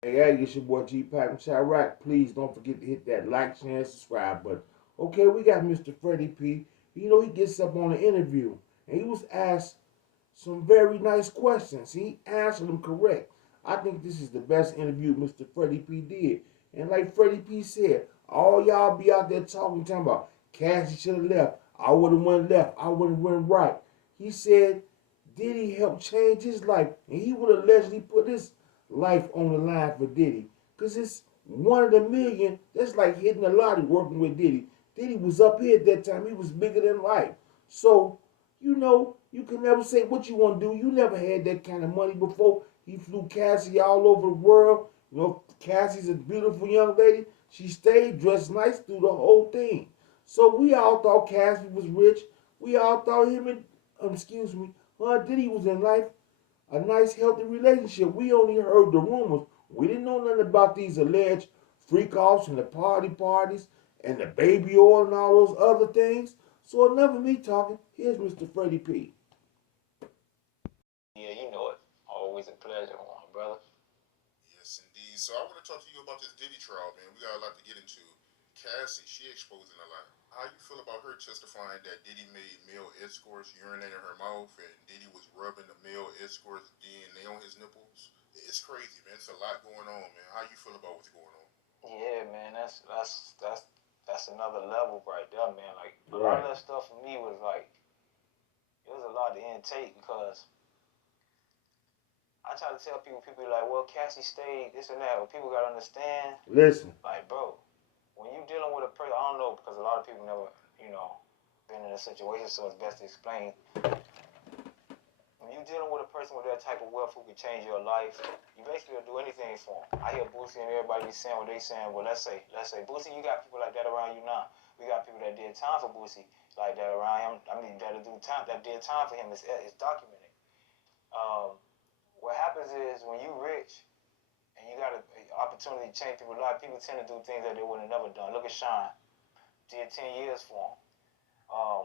Hey, hey, it's your boy Gpac from Chirac. Please don't forget to hit that like, share, and subscribe button. Okay, we got Mr. Freddy P. You know, he gets up on an interview and he was asked some very nice questions. He answered them correct. I think this is the best interview Mr. Freddy P did. And like Freddy P said, all y'all be out there talking about Cassie should have left. I would have went left. I would have went right. He said Diddy helped change his life, and he would allegedly put his life on the line for Diddy. Because it's one of the million. That's like hitting a lottery working with Diddy. Diddy was up here at that time. He was bigger than life. So, you know, you can never say what you want to do. You never had that kind of money before. He flew Cassie all over the world. You know, Cassie's a beautiful young lady. She stayed dressed nice through the whole thing. So we all thought Cassie was rich. We all thought him and, excuse me, Diddy was in life a nice, healthy relationship. We only heard the rumors. We didn't know nothing about these alleged freak offs and the parties and the baby oil and all those other things. So enough of me talking. Here's Mr. Freddie P. Yeah, you know it. Always a pleasure, my brother. Yes, indeed. So I want to talk to you about this Diddy trial, man. We got a lot to get into. Cassie, she exposing a lot. How you feel about her testifying that Diddy made male escorts urinate in her mouth and Diddy was rubbing the male escorts DNA on his nipples? It's crazy, man. It's a lot going on, man. How you feel about what's going on? Yeah, man, that's another level right there, man. Like a lot Right. of that stuff for me was like it was a lot to intake because I try to tell people, people be like, well, Cassie stayed this and that. But people gotta understand, Listen. like, bro, when you dealing with a person, I don't know because a lot of people never, you know, been in a situation, so it's best to explain. When you dealing with a person with that type of wealth who can change your life, you basically will do anything for them. I hear Boosie and everybody be saying what they saying. Well, let's say, Boosie, you got people like that around you now. We got people that did time for Boosie like that around him. I mean, that do time, that did time for him. It's documented. Um, what happens is when you rich and you got an opportunity to change people's life, people tend to do things that they would have never done. Look at Sean, did 10 years for him. Um,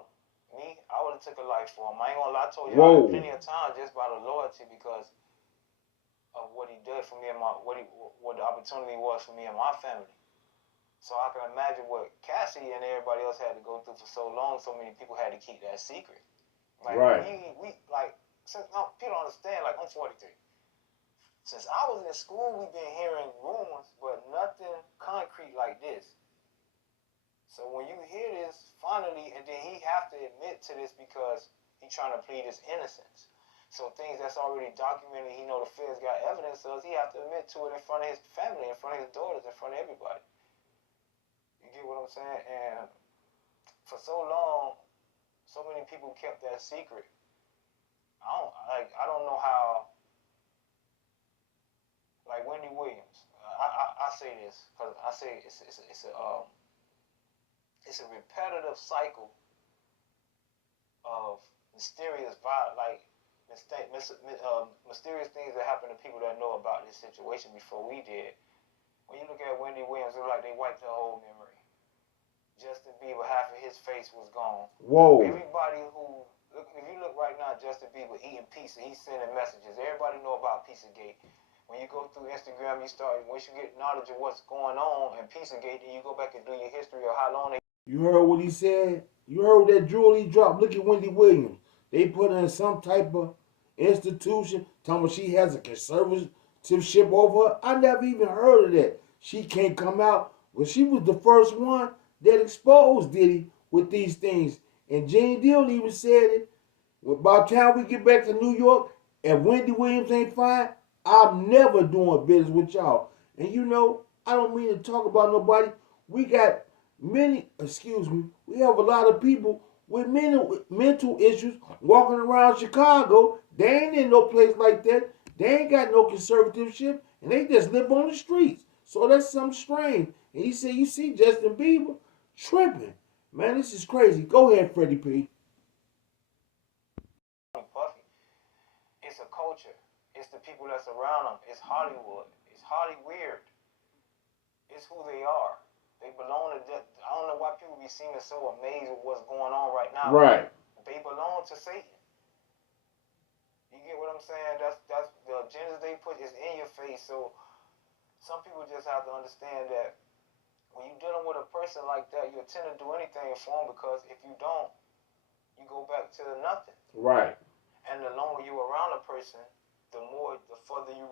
Me, I would have took a life for him. I ain't gonna lie, I told y'all that Whoa. plenty of times just by the loyalty because of what he did for me and my what the opportunity was for me and my family. So I can imagine what Cassie and everybody else had to go through for so long. So many people had to keep that secret. Like Right. we like since no, people don't understand. Like I'm 43. Since I was in school, we've been hearing rumors, but nothing concrete like this. So when you hear this finally, and then he have to admit to this because he's trying to plead his innocence. So things that's already documented, he know the feds got evidence of, he have to admit to it in front of his family, in front of his daughters, in front of everybody. You get what I'm saying? And for so long, so many people kept that secret. I don't know how. Like Wendy Williams, I say this because I say it's a repetitive cycle of mysterious violence, like mysterious things that happen to people that know about this situation before we did. When you look at Wendy Williams, it's like they wiped her whole memory. Justin Bieber, half of his face was gone. Whoa. Everybody who look, if you look right now, Justin Bieber eating pizza, he's sending messages. Everybody know about Pizzagate. When you go through Instagram, you start once you get knowledge of what's going on in Pizzagate, then you go back and do your history of how long they. You heard what he said? You heard that jewel he dropped? Look at Wendy Williams. They put her in some type of institution, telling her she has a conservatorship over her. I never even heard of that. She can't come out. Well, she was the first one that exposed Diddy with these things. And Jane Deal even said it. By the time we get back to New York, if Wendy Williams ain't fine, I'm never doing business with y'all. And you know, I don't mean to talk about nobody. We got we have a lot of people with mental issues walking around Chicago. They ain't in no place like that. They ain't got no conservatorship, and they just live on the streets. So that's something strange. And he said, you see Justin Bieber tripping. Man, this is crazy. Go ahead, Freddie P. Puffy. It's a culture. It's the people that's around them. It's Hollywood. It's Hollyweird. It's who they are. They belong to that. I don't know why people be seeming so amazed with what's going on right now. Right. They belong to Satan. You get what I'm saying? That's the agendas they put is in your face. So some people just have to understand that when you're dealing with a person like that, you tend to do anything for them because if you don't, you go back to nothing. Right. And the longer you around a person, the further you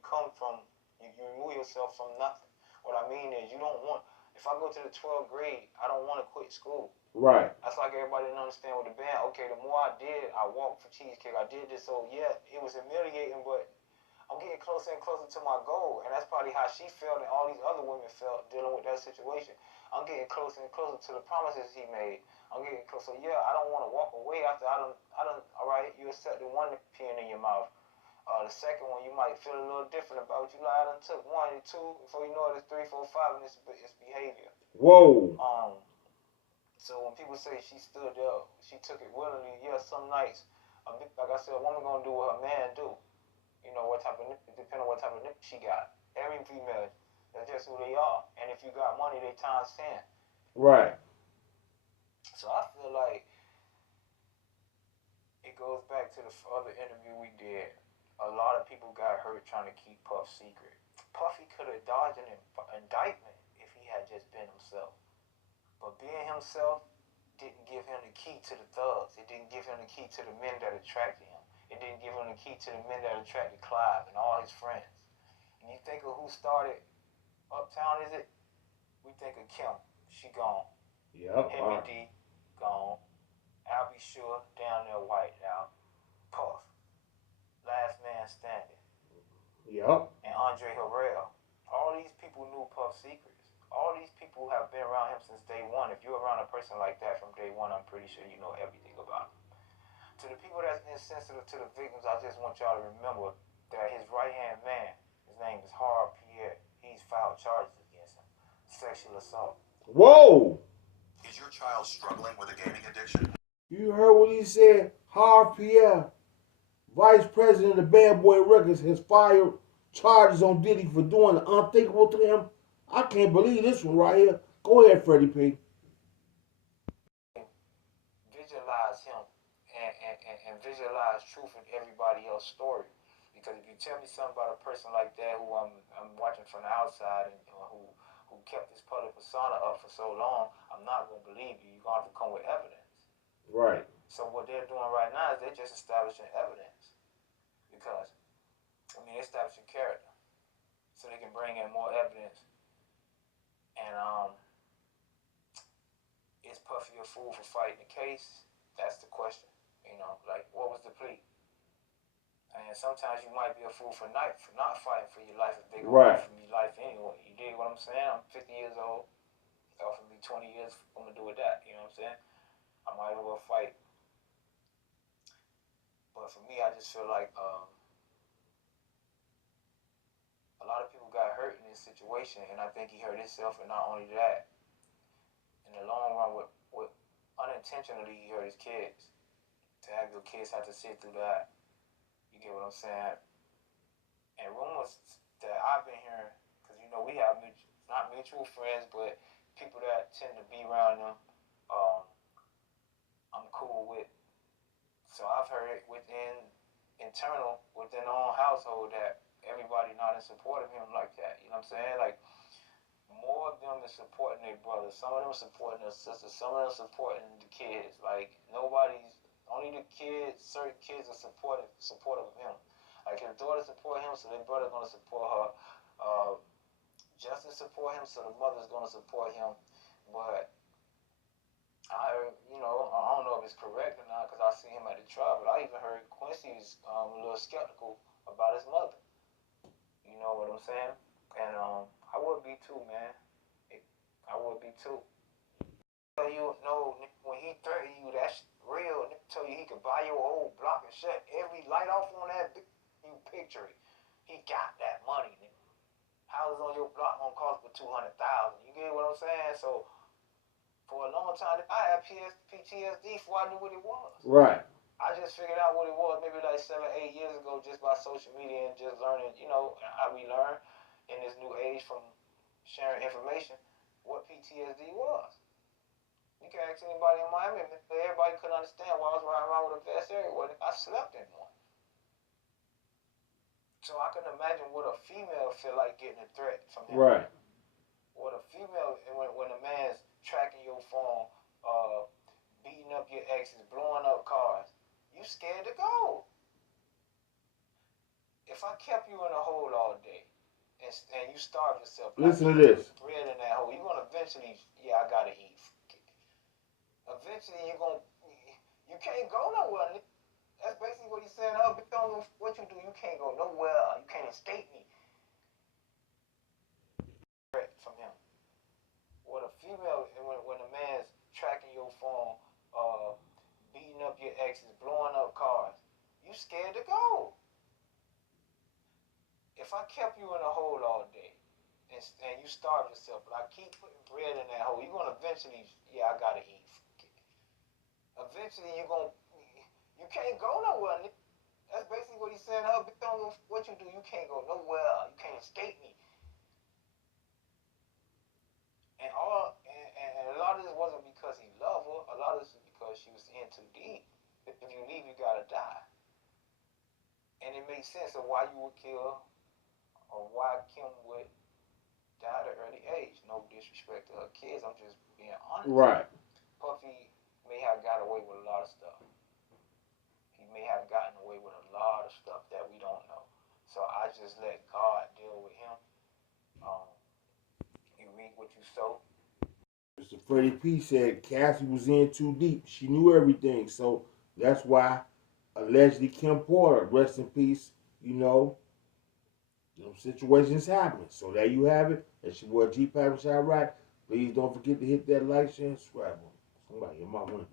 come from, you remove yourself from nothing. What I mean is, you don't want. If I go to the 12th grade, I don't want to quit school. Right. That's like everybody didn't understand with the band. Okay, the more I did, I walked for cheesecake. I did this, so yeah, it was humiliating, but I'm getting closer and closer to my goal, and that's probably how she felt and all these other women felt dealing with that situation. I'm getting closer and closer to the promises he made. I'm getting closer. Yeah, I don't want to walk away after I don't. All right, you accepted one pin in your mouth. The second one, you might feel a little different about. You like, I done took one and two. Before you know it, it's 3, 4, 5, and it's behavior. Whoa. So when people say she stood there, she took it willingly. Yeah, some nights, like I said, a woman gonna do what her man do. You know what type of depending on what type of nigga she got. Every female, that's just who they are. And if you got money, they times 10. Right. So I feel like it goes back to the other interview we did. A lot of people got hurt trying to keep Puff secret. Puffy could have dodged an indictment if he had just been himself. But being himself didn't give him the key to the thugs. It didn't give him the key to the men that attracted him. It didn't give him the key to the men that attracted Clive and all his friends. And you think of who started Uptown, is it? We think of Kim. She gone. Yep. Hemi D, gone. Albie Shore, down there white now. Puff. Last Man Standing. Yep. And Andre Harrell. All these people knew Puff's secrets. All these people have been around him since day one. If you're around a person like that from day one, I'm pretty sure you know everything about him. To the people that's insensitive to the victims, I just want y'all to remember that his right-hand man, his name is Harv Pierre. He's filed charges against him. Sexual assault. Whoa. Is your child struggling with a gaming addiction? You heard what he said? Harv Pierre, vice president of Bad Boy Records, has fired charges on Diddy for doing the unthinkable to him. I can't believe this one right here. Go ahead, Freddie P. Visualize him and visualize truth in everybody else's story. Because if you tell me something about a person like that who I'm watching from the outside and who kept this public persona up for so long, I'm not gonna believe you. You're gonna have to come with evidence. Right. So what they're doing right now is they're just establishing evidence. Because they're establishing character. So they can bring in more evidence. And is Puffy a fool for fighting the case? That's the question. Like, what was the plea? And sometimes you might be a fool for not fighting for your life if they're going to offer me life anyway. You dig what I'm saying? I'm 50 years old. They offer me 20 years. I'm going to do with that. You know what I'm saying? I might as well fight. But for me, I just feel like a lot of people got hurt in this situation, and I think he hurt himself, and not only that, in the long run, with unintentionally, he hurt his kids. To have your kids have to sit through that. You get what I'm saying? And rumors that I've been hearing, because we have not mutual friends, but people that tend to be around them, I'm cool with. So I've heard it within their own household, that everybody not in support of him like that. You know what I'm saying? Like, more of them is supporting their brothers. Some of them supporting their sisters. Some of them supporting the kids. Like, only the kids, certain kids are supportive of him. Like, his daughter support him, so their brother's gonna support her. Justice support him, so the mother's gonna support him. But I don't know if it's correct or not, because I see him at the trial. But I even heard Quincy was a little skeptical about his mother. You know what I'm saying? And I would be too, man. I would be too. You know, when he threatened you, that's real. Nigga tell you he could buy your whole block and shut every light off on that. You picture it. He got that money, nigga. Houses on your block gonna cost for $200,000. You get what I'm saying? So for a long time, I had PTSD before I knew what it was. Right. I just figured out what it was maybe like 7, 8 years ago, just by social media and just learning. How we learn in this new age from sharing information what PTSD was. You can ask anybody in Miami, everybody couldn't understand why I was riding around with a vest everywhere. I slept in one. So I can imagine what a female feel like getting a threat from him. Right. What a female, when a man's tracking your phone, beating up your exes, blowing up cars, you scared to go. If I kept you in a hole all day and you starve yourself, Listen to this. bread in that hole, you're gonna eventually, yeah, I gotta eat. Eventually, you can't go nowhere. That's basically what he's saying. Huh? What you do, you can't go nowhere. You can't escape me. Threat from him. What a female, when a man's tracking your phone, beating up your exes, blowing up cars, you scared to go. If I kept you in a hole all day and you starve yourself, but I keep putting bread in that hole, you're gonna eventually, yeah, I gotta eat. Eventually, you can't go nowhere. That's basically what he's saying. Huh? What you do, you can't go nowhere. You can't escape me. And a lot of this wasn't because he loved her. A lot of this is because she was in too deep. If you leave, you gotta die. And it makes sense of why you would kill or why Kim would die at an early age. No disrespect to her kids. I'm just being honest. Right. Puffy may have got away with a lot of stuff. He may have gotten away with a lot of stuff that we don't know. So I just let God deal with him. You reap what you sow. Mr. Freddie P said Cassie was in too deep. She knew everything. So that's why allegedly Kim Porter, rest in peace, you know, situations happen. So there you have it. That's your boy Gpac with Chirac. Please don't forget to hit that like, share, and subscribe. Somebody in my window.